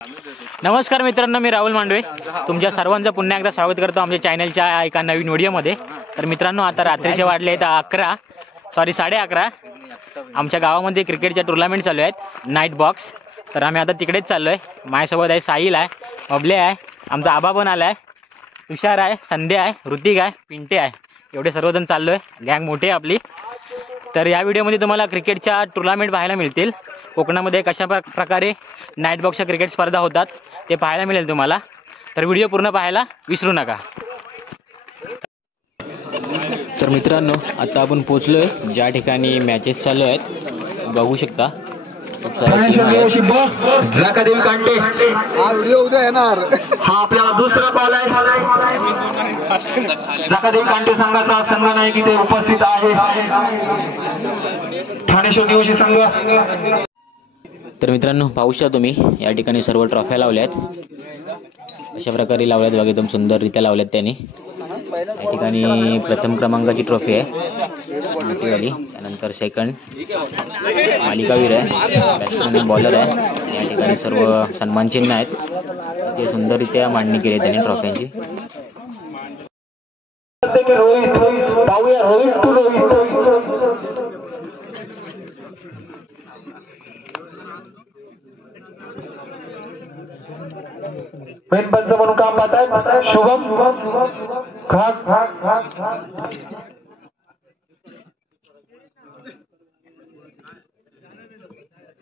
नमस्कार मित्रांनो, मी राहुल मांडवे तुमच्या सर्वांचं पुन्हा एकदा स्वागत करतो आमच्या चॅनलच्या एका नवीन व्हिडिओमध्ये। तर मित्रांनो, आता रात्रीचे वाजले आहेत 11:30 आमच्या गावामध्ये क्रिकेटच्या टुर्नामेंट चालू आहेत, नाईट बॉक्स। तर आम्ही आता तिकडेच चाललोय। माझ्यासोबत आहे साहिल आहे, बबले आहे, आमचा आबा पण आलाय, तुषार आहे, संध्या आहे, ऋतिक आहे, पिंटे आहे, एवढे सर्वजण चाललोय। गँग मोठी आहे आपली। तर या व्हिडिओमध्ये तुम्हाला क्रिकेटच्या टुर्नामेंट पाहायला मिळतील। कोकणामध्ये कशा प्रकारे नाईट बॉक्सच्या क्रिकेट स्पर्धा होतात ते पाहायला मिळेल तुम्हाला। तर व्हिडिओ पूर्ण पाहायला विसरू नका। तर मित्रांनो, आता आपण पोहोचलोय ज्या ठिकाणी मॅचेस चालू आहेत, बघू शकता। जकादेवी कांटे हा व्हिडिओ उद्या येणार। हा आपल्याला दुसरा कॉल आहे। जकादेवी कांटे संघाचा संघ नायक इथे उपस्थित आहे, ठाणे शोधीवशी संघ। तर मित्रांनो, पाहू शकता तुम्ही या ठिकाणी सर्व ट्रॉफ्या लावल्या आहेत, अशा प्रकारे लावल्यात बघा, एकदम सुंदररित्या लावल्यात त्यांनी। या ठिकाणी प्रथम क्रमांकाची ट्रॉफी आहे मोठीवाली, त्यानंतर सेकंड मालिकावीर आहे, बॅट्समन आणि बॉलर आहे। या ठिकाणी सर्व सन्मान चिन्ह आहेत, ते सुंदररित्या मांडणी केली त्यांनी ट्रॉफ्यांची। रोहित पाहूया, रोहित टू रोहित। मेन पंच म्हणून काम पाहतायत शुभम घाट।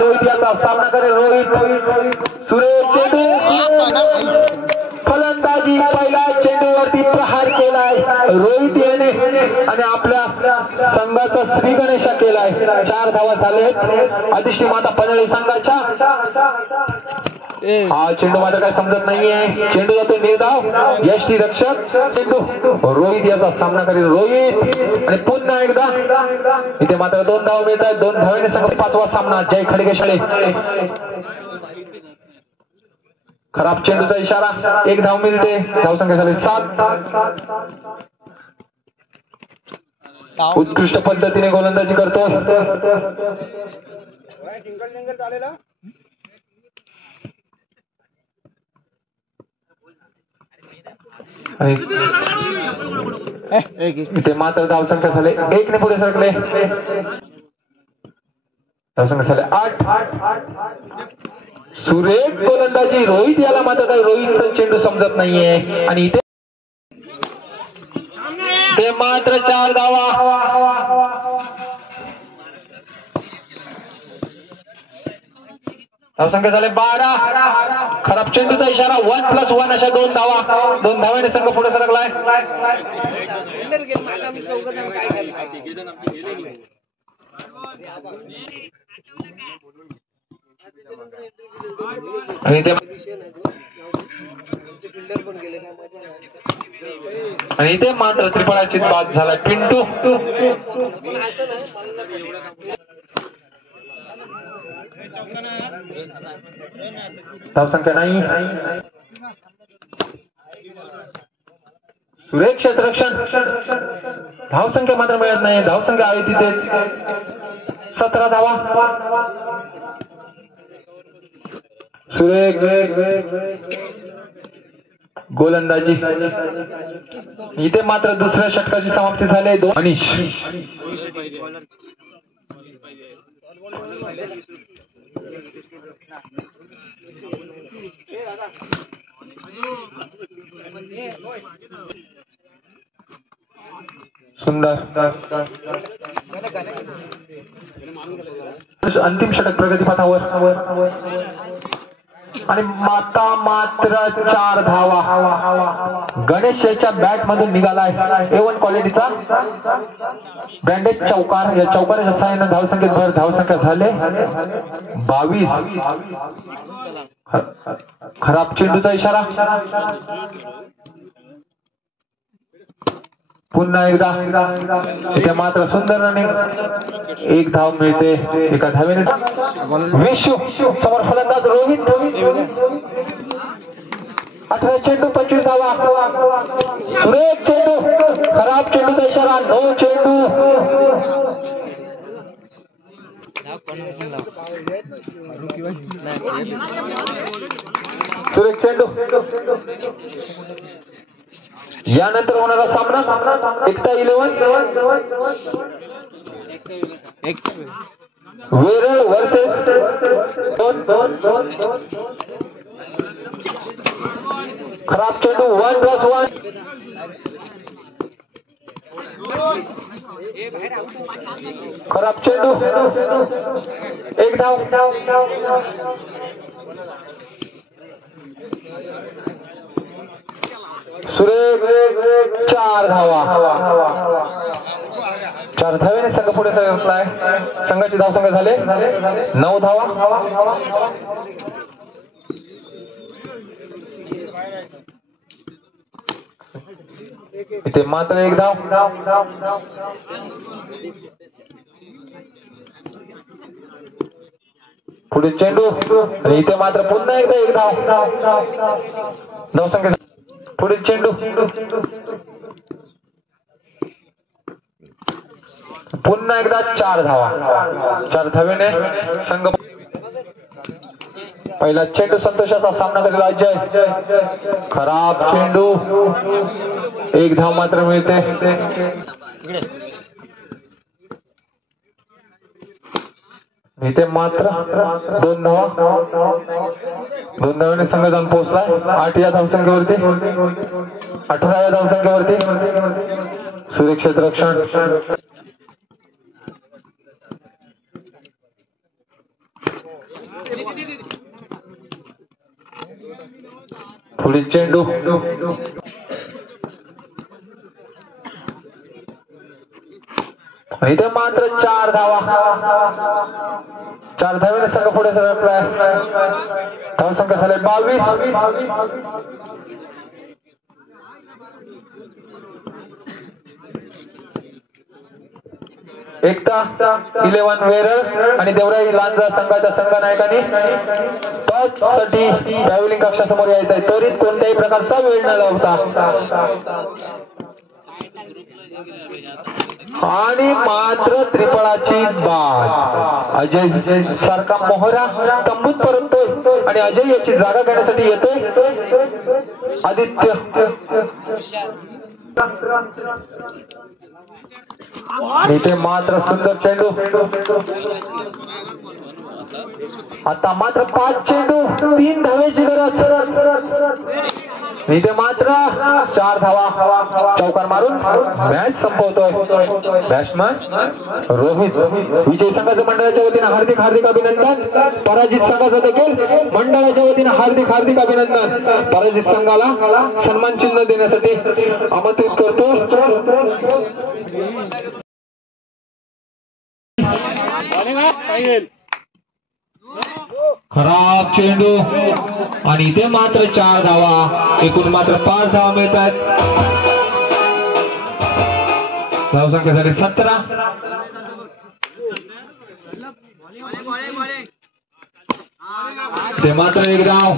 रोहित याचा सामना करेल। रोहित सुरेश चेंडू, फलंदाजी, पहिला चेंडूवरती प्रहार केलाय रोहित याने आणि आपल्या संघाचा श्री गणेशा केलाय। 4 धावा झालेत अधिष्ठी माता पनळी संघाच्या। हा चेंडू मात्र काय समजत नाहीये, चेंडू जातो निर्धाव, यष्टी रक्षक चेंडू, रोहित याचा सामना करेल। रोहित आणि पुन्हा एकदा इथे मात्र 2 धावा मिळत आहेत। 2 धावेने संघ 5वा सामना जय खडगे शाळे। खराब चेंडूचा इशारा, 1 धाव मिळते, धावसंख्या झाली 7। उत्कृष्ट पद्धतीने गोलंदाजी करतो इथे मात्र धावसंख्या झाले 1 ने पुढे सरकले, धावसंख्या झाले 8। सुरेख गोलंदाजी रोहित याला मात्र काही रोहितचा चेंडू समजत नाहीये आणि इथे ते मात्र 4 धावा। धावसंख्या झाले 12। खराब चेंडूचा इशारा, 1+1 अशा 2 धावा। 2 धाव्याने संघ पुढे सरकलाय। आणि इथे मात्र त्रिफळाची बाद झालाय पिंटू। धावसंख्या नाही, सुरेख क्षेत्ररक्षण, धावसंख्या मात्र मिळत नाही, धावसंख्या आहे तिथेच 17 धावा। सुरेख गोलंदाजी, इथे मात्र दुसऱ्या षटकाची समाप्ती झाली। 2 अनिश सुंदर अंतिम षटक प्रगतीपथावर आणि मात्र 4 धावा। गणेश याच्या बॅट मधून निघालाय A1 क्वालिटीचा ब्रँडेड चौकार। या चौकाराच्या सहाय्याने धावसंख्येत भर, धावसंख्या झाले 22। खराब चेंडूचा इशारा, पुन्हा एकदा इथे मात्र सुंदर रनिंग, 1 धाव मिळते एका धावेने। विश्व समोर फलंदाज रोहित, 18 चेंडू 25 धावा। सुरेख चेंडू, खराब चेंडूचा इशारा, 9 चेंडू। सुरेख चेंडू यानंतर होणारा सामना एकता 11 वेरळ वर्सेस खराब चेंडू 1+1 खराब चेंडू एक धाव सुरेख 4 धावा 4 धावेने संघ पुढे सरकलाय. संघाची धावसंख्या झाले 9 धावा. इथे मात्र एक धाव. पुढे चेंडू आणि इथे मात्र पुन्हा एकदा एक धाव. धावसंख्या पुढे चेंडू पुन्हा एकदा 4 धावा. 4 धावेने संघ पहिला चेंडू संतोषाचा सामना करेल अजय. खराब चेंडू एक धाव मात्र मिळते. इथे मात्र 2 धावा. 2 धावाने संघ जाऊन पोहोचलाय 8 या धावसंख्येवरती. 18 या धावसंख्येवरती. सुरक्षित रक्षण पुढे चेंडू इथे मात्र 4 धावा. 4 धावेने संघ पुढे सरकलाय. धावसंख्या झाले 22. एकता 11 वेरळ आणि देवराई लांजा संघाच्या संघनायकांनी टच साठी ट्रॅव्हलिंग कक्षासमोर यायचं आहे. त्वरित कोणत्याही प्रकारचा वेळ न लावता आणि मात्र त्रिफळाची बाद. अजय सारखा मोहरा तंबूत परततोय आणि अजय याची जागा घेण्यासाठी येतोय आदित्य. इथे मात्र सुंदर चेंडू. आता मात्र 5 चेंडू 3 धावेची गरज. इथे मात्र 4 धावा. चौकार मारून मॅच संपवतोय बॅट्समन रोहित. विजय संघाच्या मंडळाच्या वतीने हार्दिक हार्दिक अभिनंदन. पराजित संघाचं देखील मंडळाच्या वतीने हार्दिक हार्दिक अभिनंदन. पराजित संघाला सन्मान चिन्ह देण्यासाठी आमंत्रित करतो. खराब चेंडू आणि इथे मात्र 4 धावा. एकूण मात्र 5 धावा मिळतात. धावसंख्या झाली 17. ते मात्र एक धाव.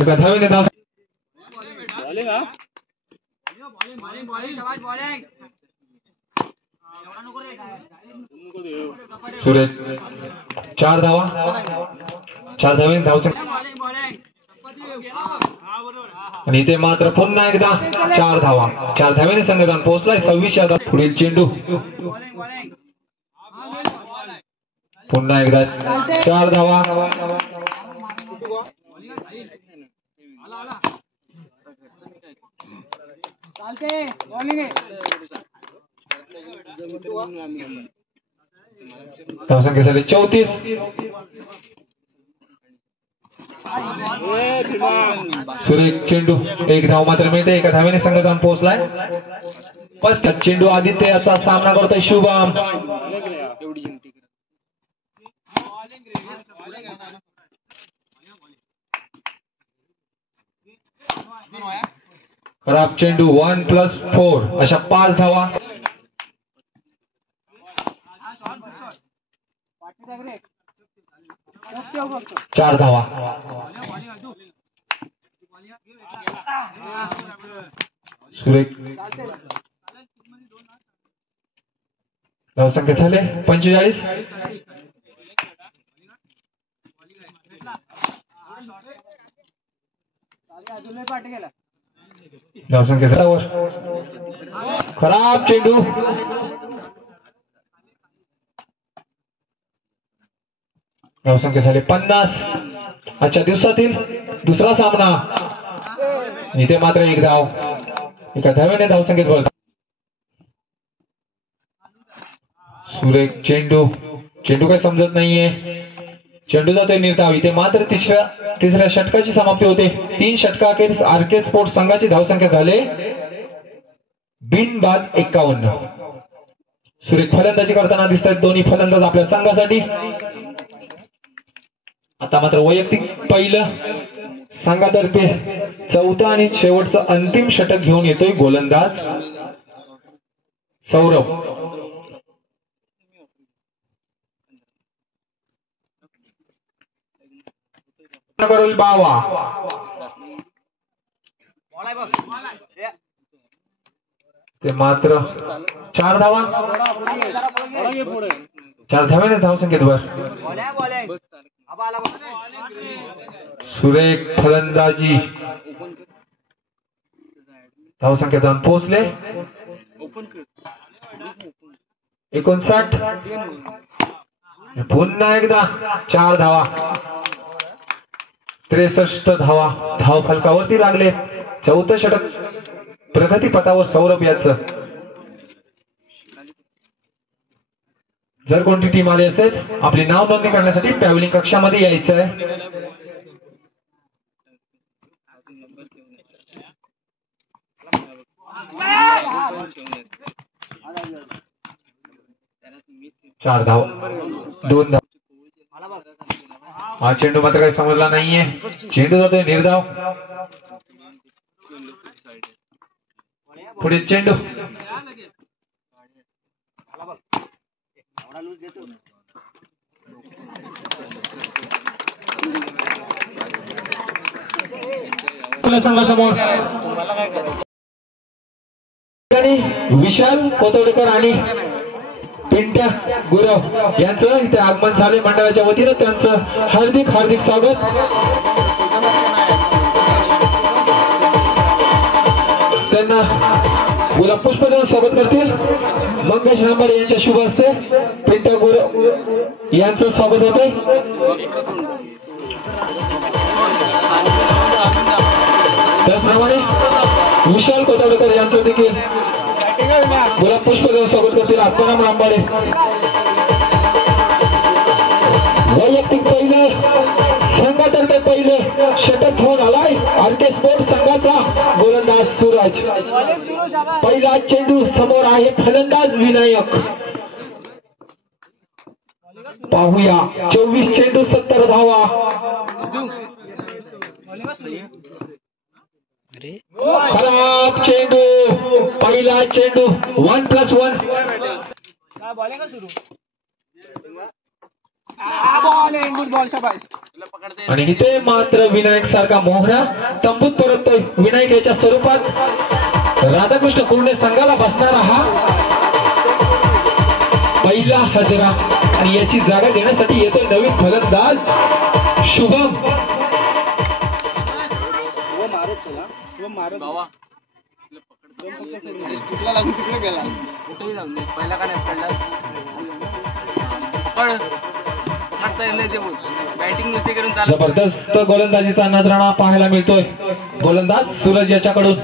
एका धावेने धाव. सुरेश 4 धावा. 4 धावेने धावसंख्या आणि इथे मात्र पुन्हा एकदा 4 धावा. 4 धावेने संघात पोहोचलाय 26 या धावा. पुढील चेंडू पुन्हा एकदा 4 धावा. धावसंख्या झाली 34. सुरेख चेंडू एक धाव मात्र मिळते. एका धावेने संघ जाऊन पोहोचलाय. 5 चेंडू आदित्य याचा सामना करतोय शुभम. खराब चेंडू 1+4 अशा 5 धावा. 4 धावा. सुरेख धावसंख्या झाले 45. धावसंख्या खराब चेंडू. धावसंख्या झाली 50. आजच्या दिवसातील दुसरा सामना. इथे मात्र एक धाव. एका धावेने धावसंख्येत भर. सुरेख चेंडू. चेंडू काही समजत नाहीये. चेंडू जातोय निर्धाव. इथे मात्र तिसऱ्या षटकाची समाप्ती होते. 3 षटकाखेर आरके स्पोर्ट संघाची धावसंख्या झाले बिनबाद 51. सुरेख फलंदाजी करताना दिसत आहेत दोन्ही फलंदाज आपल्या संघासाठी. आता मात्र वैयक्तिक पहिलं संघातर्फे चौथा आणि शेवटचं अंतिम षटक घेऊन येतोय गोलंदाज सौरभ. बावा ते मात्र 4 धावा. 4 धाव्याने धावसंख्येत वर. सुरेख फलंदाजी. धावसंख्या जाऊन पोहोचले 59. पुन्हा एकदा 4 धावा. 63 धावा धाव फलकावरती लागले. 4थं षटक प्रगतीपथावर सौरभ याचं. जर कोणती टीम आली असेल आपली नाव नोंदणी करण्यासाठी पॅव्हलिंग कक्षामध्ये यायचं आहे. चार धाव 2 धाव. हा चेंडू मात्र काही समजला नाहीये. चेंडू जातोय निर्धाव. पुढे चेंडू. संघासमोर विशाल कोतवडेकर आणि पिंट्या गुरव यांचं इथे आगमन झाले. मंडळाच्या वतीनं त्यांचं हार्दिक हार्दिक स्वागत. त्यांना गुलाब पुष्प देऊन स्वागत करतील मंगेश नांबरे यांच्या शुभ हस्ते. पिंट्या गुरव यांचं स्वागत होते. त्याचप्रमाणे विशाल कोतवडेकर यांचं देखील गुलाब पुष्प देऊन स्वागत करतील आत्माराम रामबाडे. वैयक्तिक पहिले संघातर्फे पहिले षटक घेऊन आलाय आरके स्पोर्ट्स संघाचा गोलंदाज सूरज. पहिला चेंडू समोर आहे फलंदाज विनायक. पाहूया 24 चेंडू 70 धावा. खराब चेंडू. पहिला चेंडू 1+1. आणि इथे मात्र विनायक सारखा मोहरा तंबूत परततोय. विनायक याच्या स्वरूपात राधाकृष्ण कुर्णे संघाला बसणारा हा पहिला हजरा. आणि याची जागा देण्यासाठी येतोय नवीन फलंदाज शुभम. जबरदस्त गोलंदाजीचा नजराणा पाहायला मिळतोय गोलंदाज सूरज याच्याकडून.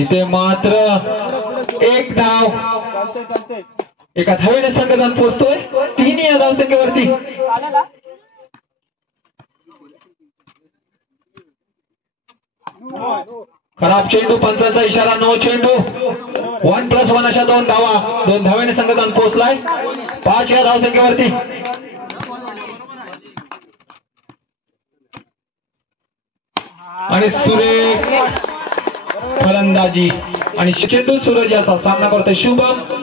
इथे मात्र एक धाव. एका धावेने संघ जाऊन पोहोचतोय 3 या धावसंख्येवरती. खराब चेंडू. पंचांचा इशारा. नो चेंडू. 1+1 अशा 2 धावा. 2 धावेने संघ जाऊन पोहोचलाय 5 या धावसंख्येवरती. आणि सुरेख फलंदाजी आणि चेंडू सूरज याचा सामना करतोय शुभम.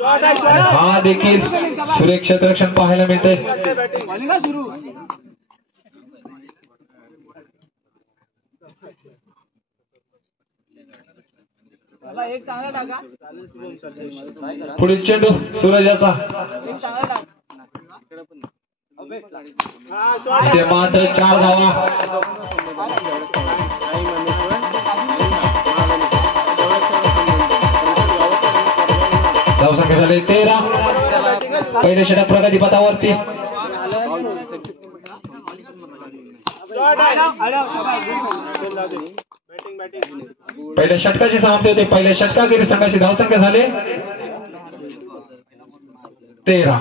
हा देखील सुरेख क्षेत्ररक्षण पाहायला मिळतंय. पुढील चेंडू सूरजाचा इथे मात्र 4 धावा. धावसंख्या झाली 13. पहिले षटक प्रगतीपथावरती. पहिल्या षटकाची समाप्ती होते. पहिल्या षटकाखेरीज संघाची धावसंख्या झाली 13.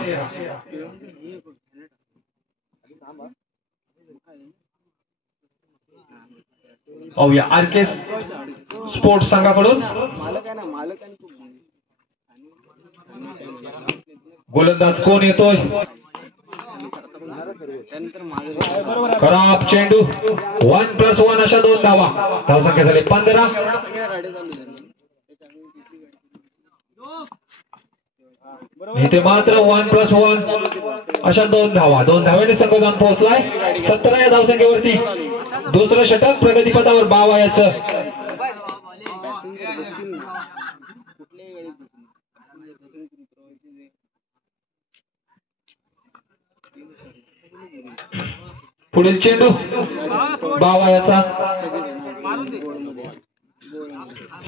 पाहूया आरके स्पोर्ट्स संघाकडून गोलंदाज कोण येतोय. खराब चेंडू. 1+1 अशा 2 धावा. धावसंख्या झाली 15. इथे मात्र 1+1 अशा 2 धावा. 2 धाव्याने संघ जाऊन पोहोचलाय 17 या धावसंख्येवरती. दुसरं षटक प्रगतीपथावर बावायाचं. पुढील चेंडू बावायाचा.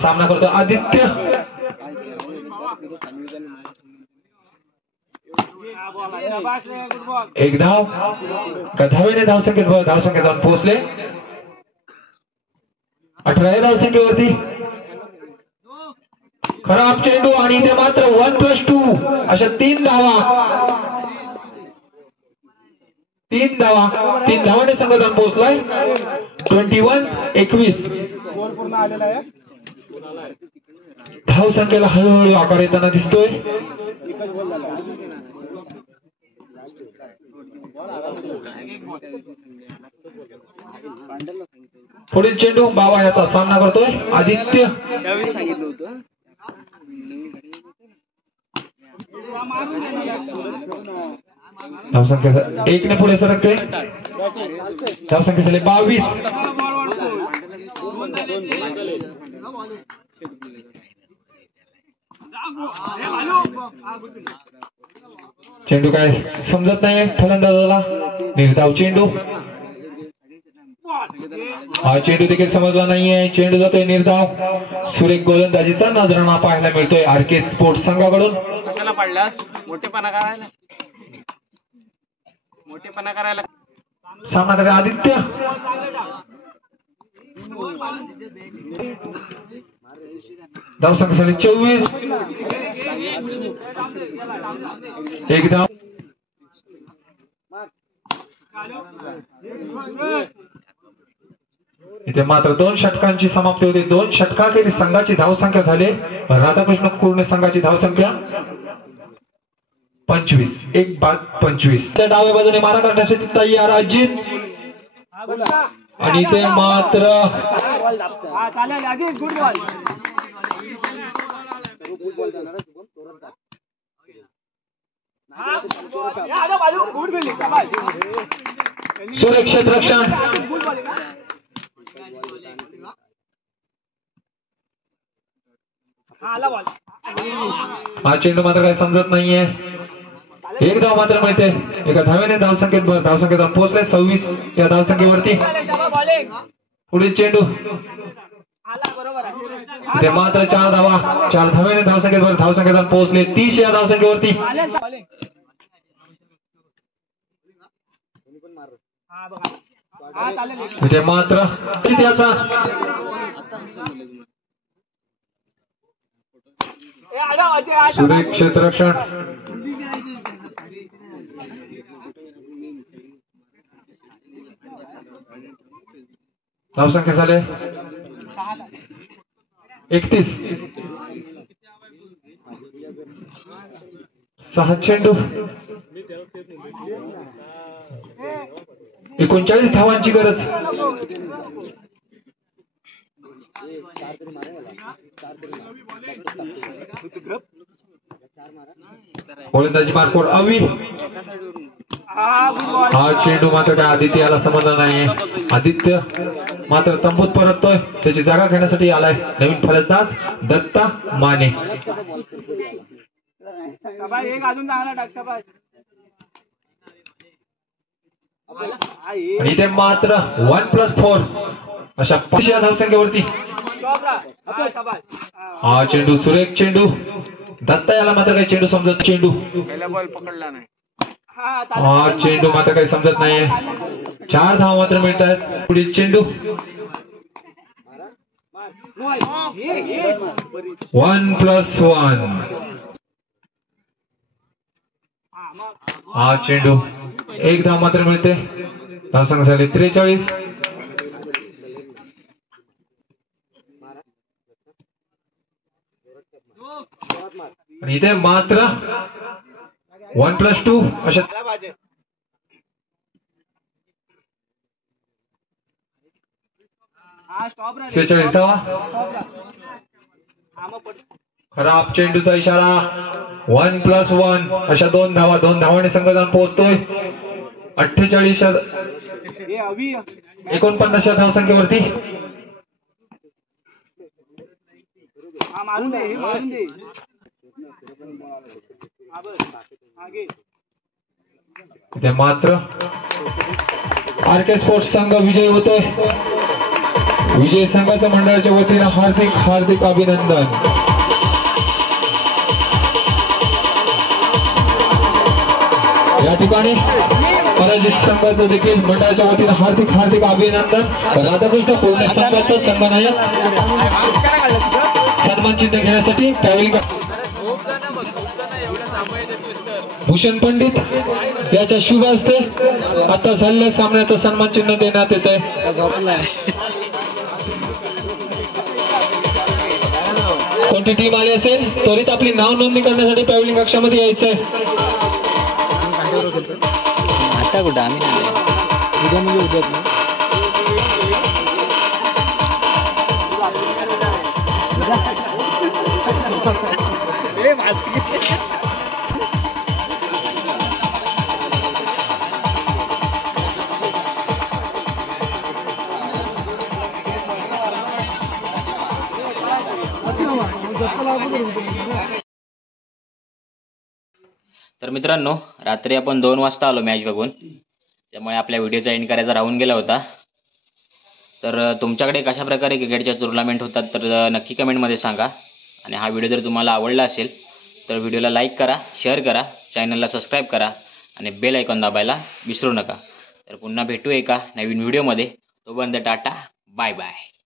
सामना करतो आदित्य. एक धाव. धावेने धावसंख्येत जाऊन पोहोचले 18 या धावसंख्येवरती. खराब चेंडू आणि इथे मात्र 1+2 अशा 3 धावा. 3 धावाने संघ जाऊन पोहोचलाय 21-21. धावसंख्येला हळूहळू आकार येताना दिसतोय. पुढील चेंडू बाबा याचा सामना करतोय आदित्य. धावसंख्या 1 ने पुढे सरकते. धावसंख्या झाली 22. चेंडू काय समजत नाही फलंदाजाला. निर्धाव चेंडू. हा चेंडू देखील समजला नाहीये. चेंडू जातोय निर्धाव. सुरेख गोलंदाजीचा नजराणा पाहायला मिळतोय आरके स्पोर्ट्स संघाकडून. कशाला पडलास? मोठेपणा करायला सामना करे आदित्य. धावसंख्या झाली 24. एक धाव. इथे मात्र 2 षटकांची समाप्ती होती. 2 षटकाखेरीज संघाची धावसंख्या झाली राधाकृष्ण कुर्णे संघाची धावसंख्या 25. 1-25. त्या डाव्या बाजूने मारा करण्यासाठी तयार अजित. आणि ते मात्र सुरक्षित रक्षण. हा चेंडू मात्र काही समजत नाहीये. एक धाव मात्र मिळते. एका धावेने धावसंख्येत पोहोचले 26 या धावसंख्येवरती. पुढील चेंडू. इथे मात्र 4 धावा. 4 धावेने धावसंख्येत पोहोचले 30 या धावसंख्येवरती. इथे मात्र त्याचा सुरक्षित रक्षण. धावसंख्या झाले 31. 6 चेंडू 39 धावांची गरज. गोलंदाजी मार्कवर अवी. हा चेंडू मात्र काय आदित्य याला समजला नाहीये. आदित्य मात्र तंबूत परततोय. त्याची जागा घेण्यासाठी आलाय नवीन फलंदाज दत्ता माने. एक अजून चांगला टाक शाबास. आणि इथे मात्र 1+4 अशा 5 धावसंख्येवरती हा चेंडू, सुरेख चेंडू. दत्ता याला मात्र काही चेंडू समजत, चेंडू पहिला बॉल पकडला नाही. हा चेंडू मात्र काही समजत नाहीये. 4 धावा मात्र मिळत आहेत. पुढील चेंडू 1+1 हा चेंडू. 1 धाव मात्र मिळते. धावसंख्या झाली 43. आणि इथे मात्र 1+2 अशा 46 धावा. खराब चेंडूचा इशारा. 1+1 अशा 2 धावा. 2 धावांनी संघ जाऊन पोहोचतोय 48 49 धावसंख्येवरती. इथे मात्र आरके स्पोर्ट्स संघ विजयी होतोय. विजय संघाच्या मंडळाच्या वतीनं हार्दिक हार्दिक अभिनंदन. या ठिकाणी पराजित संघाचं देखील मंडळाच्या वतीनं हार्दिक हार्दिक अभिनंदन. राधाकृष्ण पूर्ण संघाचं संघनायक सन्मान चिन्ह घेण्यासाठी ट्रॅव्हलिंग भूषण पंडित याच्या शुभ हस्ते आता झालेल्या सामन्याचं सन्मान चिन्ह देण्यात येत आहे. कोणती टीम आली असेल त्वरित आपली नाव नोंदणी करण्यासाठी ट्रॅव्हलिंग कक्षामध्ये यायचंय. आता कुठं आम्ही नाही. उद्या म्हणजे उद्याच ना. तर मित्रांनो, रात्री आपण 2 वाजता आलो मॅच बघून, त्यामुळे आपल्या व्हिडिओचा एंड करायचा राहून गेला होता. तर तुमच्याकडे कशा प्रकारे क्रिकेटच्या टुर्नामेंट होतात तर नक्की कमेंटमध्ये सांगा. आणि हा व्हिडिओ जर तुम्हाला आवडला असेल तर व्हिडिओला लाईक करा, शेअर करा, चॅनलला सबस्क्राईब करा आणि बेल आयकॉन दाबायला विसरू नका. तर पुन्हा भेटू एका नवीन व्हिडिओमध्ये. तोपर्यंत टाटा, बाय बाय.